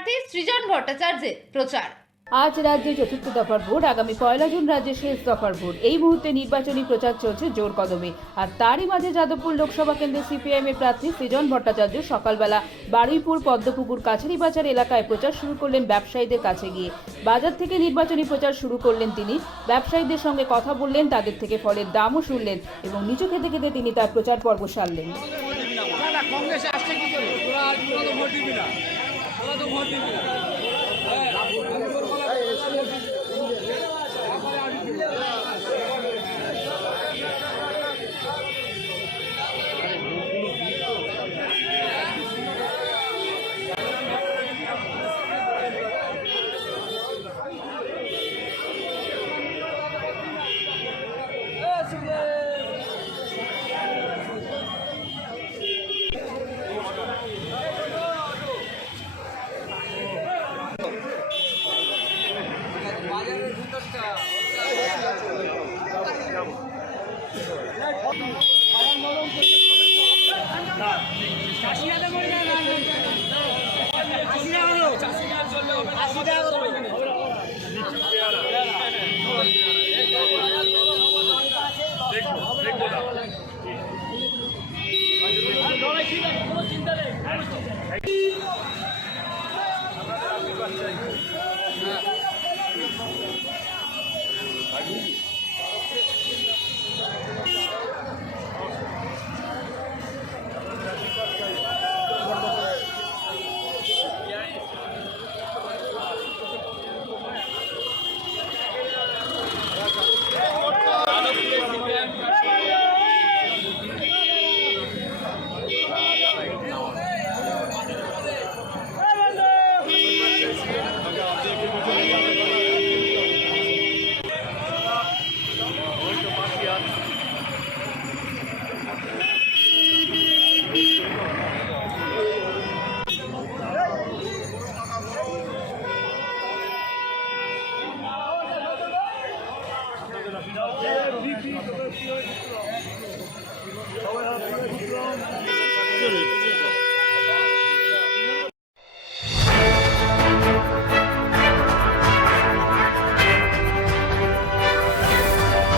প্রার্থী সৃজন ভট্টাচার্যের প্রচার। আজ রাজ্যে চতুর্থ দফার ভোট, আগামী 1 জুন রাজ্যে শেষ দফার ভোট। এই মুহূর্তে নির্বাচনী প্রচার চলছে জোর কদমে। আর তারই মাঝে যাদবপুর লোকসভা কেন্দ্রে সিপিআইএম এর প্রার্থী সৃজন ভট্টাচার্য সকালবেলা বারুইপুর পদ্মপুকুর কাছারিবাজার এলাকায় প্রচার শুরু করলেন ব্যবসায়ীদের কাছে গিয়ে। বাজার থেকে নির্বাচনী প্রচার শুরু করলেন তিনি। ব্যবসায়ীদের সঙ্গে কথা বললেন, তাদের থেকে ফলের দামও শুনলেন এবং নিচু খেতে খেতে তিনি তার প্রচার পর্ব সারলেন।